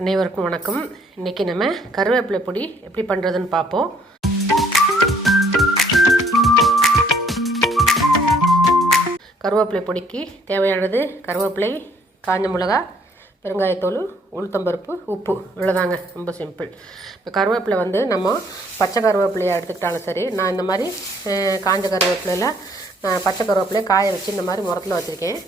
அனைவருக்கும் வணக்கம். இன்றைக்கி நம்ம கருவேப்பிலை பொடி எப்படி பண்ணுறதுன்னு பார்ப்போம். கருவேப்பிலை பொடிக்கு தேவையானது கருவேப்பிலை காஞ்ச மிளகா பெருங்காயத்தோல் உளுத்தம்பருப்பு உப்பு. இவ்வளோதாங்க ரொம்ப சிம்பிள். இப்போ கருவேப்பிலை வந்து நம்ம பச்சை கருவேப்பிலையை எடுத்துக்கிட்டாலும் சரி நான் இந்த மாதிரி காஞ்ச கருவேப்பிலையில் பச்சை கருவேப்பிலையை காய வச்சு இந்த மாதிரி முரத்தில் வச்சுருக்கேன்.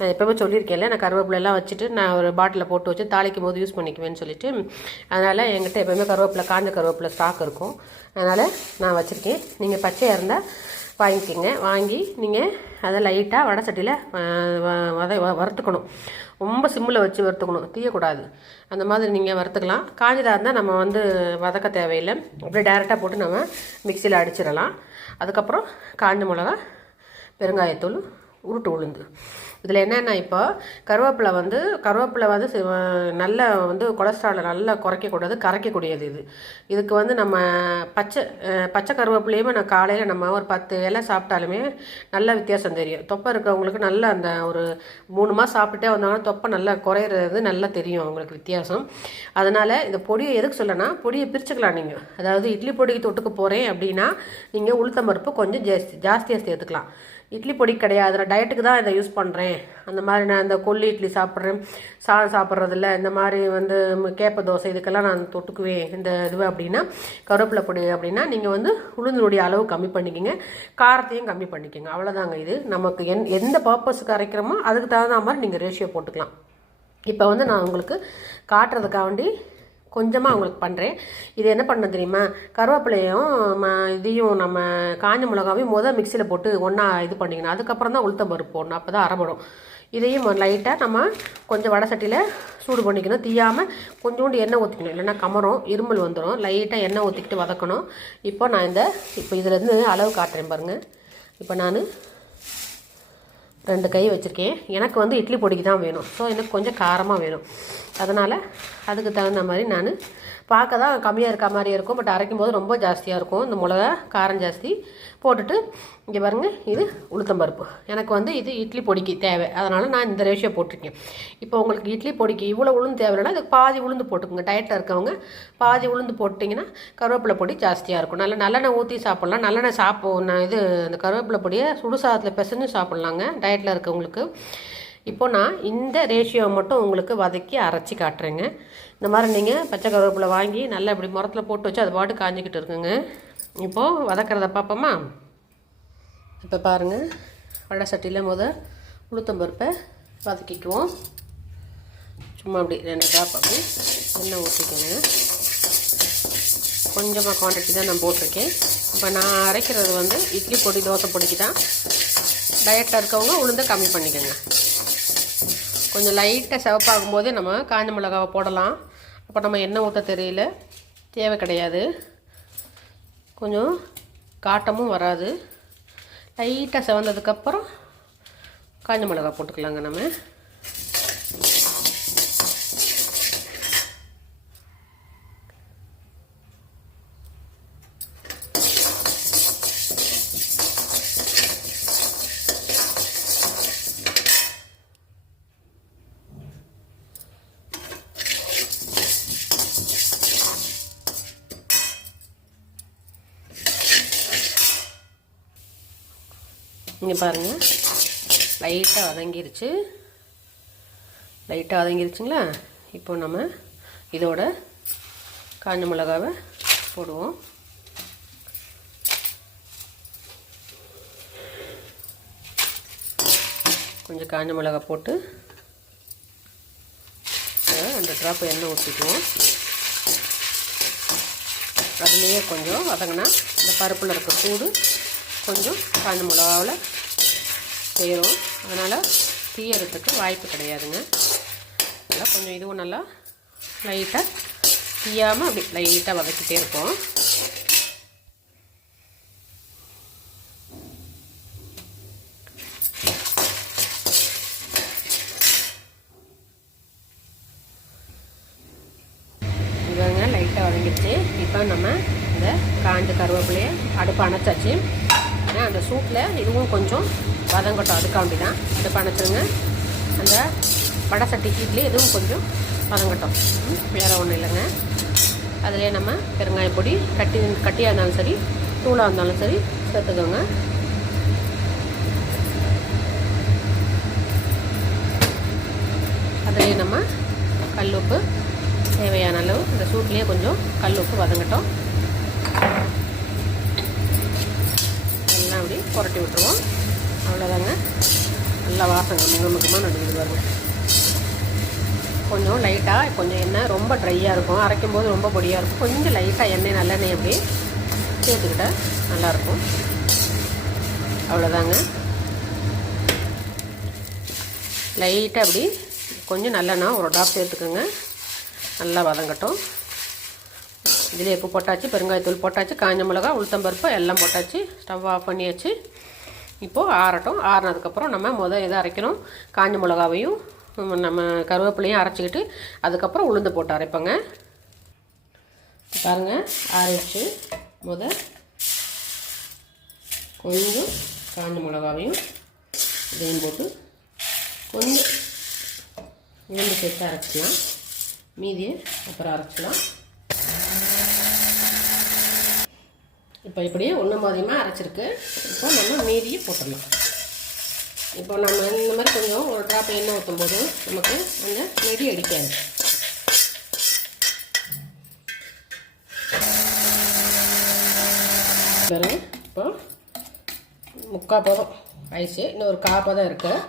நான் எப்போவுமே சொல்லியிருக்கேன்ல நான் கருவேப்பிலையெல்லாம் வச்சுட்டு நான் ஒரு பாட்டிலில் போட்டு வச்சு தாளிக்கும் போது யூஸ் பண்ணிக்குவேன்னு சொல்லிட்டு. அதனால் என்கிட்ட எப்போவுமே கருவேப்பிலை காஞ்ச கருவேப்பிலை ஸ்டாக் இருக்கும். அதனால் நான் வச்சுருக்கேன். நீங்கள் பச்சையாக இருந்தால் வாங்கிக்கோங்க. வாங்கி நீங்கள் அதை லைட்டாக வடை சட்டியில் வத வ- வறுத்துக்கணும். ரொம்ப சிம்மில் வச்சு வறுத்துக்கணும். தீயக்கூடாது. அந்த மாதிரி நீங்கள் வறுத்துக்கலாம். காஞ்சதாக இருந்தால் நம்ம வந்து வதக்க தேவையில்லை. அப்படியே டேரெக்டாக போட்டு நம்ம மிக்சியில் அடிச்சிடலாம். அதுக்கப்புறம் காஞ்ச மிளகா பெருங்காயத்தூள் உருட்டு உளுந்து. இதில் என்னென்னா இப்போ கருவேப்பிலை வந்து கருவேப்பிலை வந்து நல்ல வந்து கொலஸ்ட்ராலை நல்லா குறைக்கக்கூடாது கரைக்கக்கூடியது இது. இதுக்கு வந்து நம்ம பச்சை பச்சை கருவேப்பிலையுமே நான் காலையில் நம்ம ஒரு பத்து இலை சாப்பிட்டாலுமே நல்ல வித்தியாசம் தெரியும். தொப்பை இருக்கிறவங்களுக்கு நல்ல அந்த ஒரு மூணு மாதம் சாப்பிட்டுட்டே வந்தாங்கன்னா தொப்பை நல்லா குறையிறது நல்லா தெரியும் அவங்களுக்கு வித்தியாசம். அதனால் இந்த பொடியை எதுக்கு சொல்லனா பொடியை பிரிச்சுக்கலாம் நீங்கள் அதாவது இட்லி பொடிக்கு தொட்டுக்க போகிறேன் அப்படின்னா நீங்கள் உளுத்தம்பருப்பு கொஞ்சம் ஜாஸ்தி ஜாஸ்தியாக சேர்த்துக்கலாம். இட்லி பொடி கிடையாது. நான் டயட்டுக்கு தான் இதை யூஸ் பண்ணுறேன் அந்த மாதிரி நான் இந்த கொல்லி இட்லி சாப்பிட்றேன். சாதம் சாப்பிட்றதில்ல. இந்த மாதிரி வந்து கேப்ப தோசை இதுக்கெல்லாம் நான் தொட்டுக்குவேன். இந்த இது அப்படின்னா கருவேப்பிலை பொடி அப்படின்னா நீங்கள் வந்து உளுந்தினுடைய அளவு கம்மி பண்ணிக்கோங்க. காரத்தையும் கம்மி பண்ணிக்கோங்க. அவ்வளோதாங்க இது. நமக்கு என் எந்த பர்பஸுக்கு அரைக்கிறோமோ அதுக்கு தகுந்த மாதிரி நீங்கள் ரேஷியோ போட்டுக்கலாம். இப்போ வந்து நான் உங்களுக்கு காட்டுறதுக்காண்டி கொஞ்சமாக அவங்களுக்கு பண்ணுறேன் இது என்ன பண்ண தெரியுமா? கருவேப்பிலையும் ம இதையும் நம்ம காஞ்ச மிளகாவையும் முதல் மிக்சியில் போட்டு ஒன்றா இது பண்ணிக்கணும். அதுக்கப்புறம் தான் உளுத்தம் பருப்பு போடணும். அப்போ தான் அரைபடும். இதையும் லைட்டாக நம்ம கொஞ்சம் வடை சட்டியில் சூடு பண்ணிக்கணும். தீயாமல் கொஞ்சோண்டு எண்ணெய் ஊற்றிக்கணும் இல்லைன்னா கமரும் இருமல் வந்துடும் லைட்டாக எண்ணெய் ஊற்றிக்கிட்டு வதக்கணும். இப்போ நான் இந்த இப்போ இதுலேருந்து அளவு காட்டுறேன் பாருங்கள் இப்போ நான் ரெண்டு கை வச்சுருக்கேன். எனக்கு வந்து இட்லி பொடிக்கு தான் வேணும். ஸோ எனக்கு கொஞ்சம் காரமாக வேணும். அதனால் அதுக்கு தகுந்த மாதிரி நான் பார்க்க தான் கம்மியாக இருக்க மாதிரி இருக்கும் பட் அரைக்கும் போது ரொம்ப ஜாஸ்தியாக இருக்கும். இந்த மிளகா காரம் ஜாஸ்தி. போட்டுட்டு இங்கே பாருங்கள் இது உளுத்தம்பருப்பு எனக்கு வந்து இது இட்லி பொடிக்கு தேவை. அதனால் நான் இந்த ரேஷியோ போட்டிருக்கேன். இப்போ உங்களுக்கு இட்லி பொடிக்கு இவ்வளோ உளுந்து தேவைன்னா அதுக்கு பாதி உளுந்து போட்டுக்கோங்க. டயட்டில் இருக்கவங்க பாதி உளுந்து போட்டிங்கன்னா கருவேப்பிலை பொடி ஜாஸ்தியாக இருக்கும். நல்லா நல்லெண்ணெய் ஊற்றி சாப்பிட்லாம். நல்லெண்ணெய் சாப்பிடும் நான் இது அந்த கருவேப்பிலை பொடியை சுடுசாதத்தில் பிசைஞ்சு சாப்பிட்லாங்க டயட்டில் இருக்கவங்களுக்கு. இப்போ நான் இந்த ரேஷியோ மட்டும் உங்களுக்கு வதக்கி அரைச்சி காட்டுறேங்க. இந்த மாதிரி நீங்கள் பச்சை கருவேப்பிலை வாங்கி நல்லா இப்படி முரத்தில் போட்டு வச்சு அது பாட்டு காஞ்சிக்கிட்டு இருக்குங்க. இப்போது வதக்கிறத பார்ப்போமா? இப்போ பாருங்கள் வடை சட்டியில் முத உளுத்தம்பருப்பை வதக்கிக்குவோம். சும்மா அப்படி ரெண்டு ட்ராப் அப்படி எண்ணெய் ஊற்றிக்கோங்க கொஞ்சமாக குவான்டிட்டி தான் நான் போட்டிருக்கேன். இப்போ நான் அரைக்கிறது வந்து இட்லி பொடி தோசை பொடிக்கு தான். டயட்டாக இருக்கவங்க உளுந்தை கம்மி பண்ணிக்கோங்க. கொஞ்சம் லைட்டாக சிவப்பாகும் போதே நம்ம காஞ்ச மிளகாவை போடலாம். அப்போ நம்ம எண்ணெய் ஊற்ற தெரியல. தேவை கிடையாது. கொஞ்சம் காட்டமும் வராது. லைட்டாக செவந்ததுக்கப்புறம் காஞ்ச மிளகா போட்டுக்கலாங்க நம்ம. இங்கே பாருங்கள் லைட்டாக வதங்கிருச்சு. லைட்டாக வதங்கிருச்சுங்களா? இப்போ நம்ம இதோட காஞ்ச மிளகாவை போடுவோம். கொஞ்சம் காஞ்ச மிளகா போட்டு அந்த ட்ராப்பை எண்ணெய் ஊற்றிக்குவோம் அதுலேயே கொஞ்சம் வதங்கினா இந்த பருப்பில் இருக்க சூடு கொஞ்சம் காஞ்ச மிளகாவில் சேரும் அதனால் தீயறதுக்கு வாய்ப்பு கிடையாதுங்க. நல்லா கொஞ்சம் இதுவும் நல்லா லைட்டாக தீயாமல் அப்படி லைட்டாக வதக்கிட்டே இருப்போம். இவங்க லைட்டாக வதங்கிடுச்சு. இப்போ நம்ம இந்த காஞ்ச கருவேப்பிலையை அடுப்பு அணைச்சாச்சு. ஏன்னா அந்த சூட்டில் இதுவும் கொஞ்சம் வதங்கட்டும் அதுக்காண்டி தான் இது அணைச்சிருங்க அந்த வடை சட்டி ஹீட்லேயே இதுவும் கொஞ்சம் வதங்கட்டும் ம், ஒன்றும் இல்லைங்க. அதிலே நம்ம பெருங்காய பொடி கட்டி கட்டியாக இருந்தாலும் சரி தூளாக இருந்தாலும் சரி சேர்த்துக்கோங்க. அதிலே நம்ம கல் உப்பு தேவையான அளவு இந்த சூட்லேயே கொஞ்சம் கல் உப்பு வதங்கட்டும் எல்லாம் அப்படி புரட்டி விட்டுருவோம். அவ்வளோதாங்க நல்லா வாசங்க முகமுகமாக நடுவில் பாருங்க. கொஞ்சம் லைட்டாக கொஞ்சம் எண்ணெய் ரொம்ப ட்ரையாக இருக்கும். அரைக்கும் போது ரொம்ப பொடியாக இருக்கும். கொஞ்சம் லைட்டாக எண்ணெய் நல்லெண்ணெய் அப்படி சேர்த்துக்கிட்டால் நல்லாயிருக்கும். அவ்வளோதாங்க லைட்டாக அப்படி கொஞ்சம் நல்லெண்ணெய் ஒரு டாப் சேர்த்துக்கோங்க. நல்லா வதங்கட்டும். இதில் உப்பு போட்டாச்சு பெருங்காயத்தூள் போட்டாச்சு காஞ்ச மிளகா உளுத்தம்பருப்பு எல்லாம் போட்டாச்சு. ஸ்டவ் ஆஃப் பண்ணியாச்சு. இப்போது ஆறட்டும். ஆறினதுக்கப்புறம் நம்ம முதல் இதை அரைக்கணும். காஞ்ச மிளகாவையும் நம்ம கருவேப்பிலையும் அரைச்சிக்கிட்டு அதுக்கப்புறம் உளுந்து போட்டு அரைப்போங்க. பாருங்கள் ஆறிடுச்சு. முத கொஞ்சம் காஞ்ச மிளகாவையும் இதையும் போட்டு கொஞ்சம் உளுந்து சேர்த்து அரைச்சிக்கலாம். மீதியை அப்புறம் அரைச்சிக்கலாம். இப்போ இப்படியே ஒன்று மாதிரியமாக அரைச்சிருக்கு. இப்போ நம்ம மீதியை போட்டுடலாம் இப்போ நம்ம இந்த மாதிரி கொஞ்சம் ஒரு ட்ராப் எண்ணெய் ஊற்றும் போது நமக்கு அந்த மீதி அடிக்காது. வெறும் இப்போ முக்கால் பதம் ஆயிடுச்சு. இன்னும் ஒரு காப்பதம் இருக்குது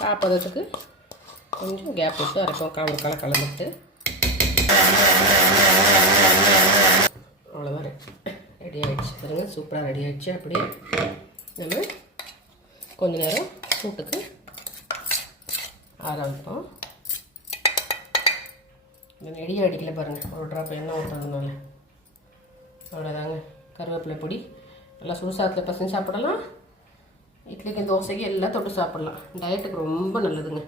காப்பதத்துக்கு கொஞ்சம் கேப் விட்டு அரைப்போம். க- கலை கலந்துட்டு ரெடி ஆகிடுச்சு பாருங்கள் சூப்பராக ரெடி ஆகிடுச்சு அப்படியே நம்ம கொஞ்ச நேரம் சூட்டுக்கு ஆற வைப்போம் இந்த நெடியை அடிக்கல பாருங்கள் ஒரு ட்ராப் எண்ணெய் ஊற்றுறதுனால அவ்வளோதாங்க கருவேப்பிலை பொடி நல்லா சுடுசாத்தில் பசங்க சாப்பிடலாம். இட்லிக்கு தோசைக்கு எல்லாம் தொட்டு சாப்பிடலாம். டயட்டுக்கு ரொம்ப நல்லதுங்க.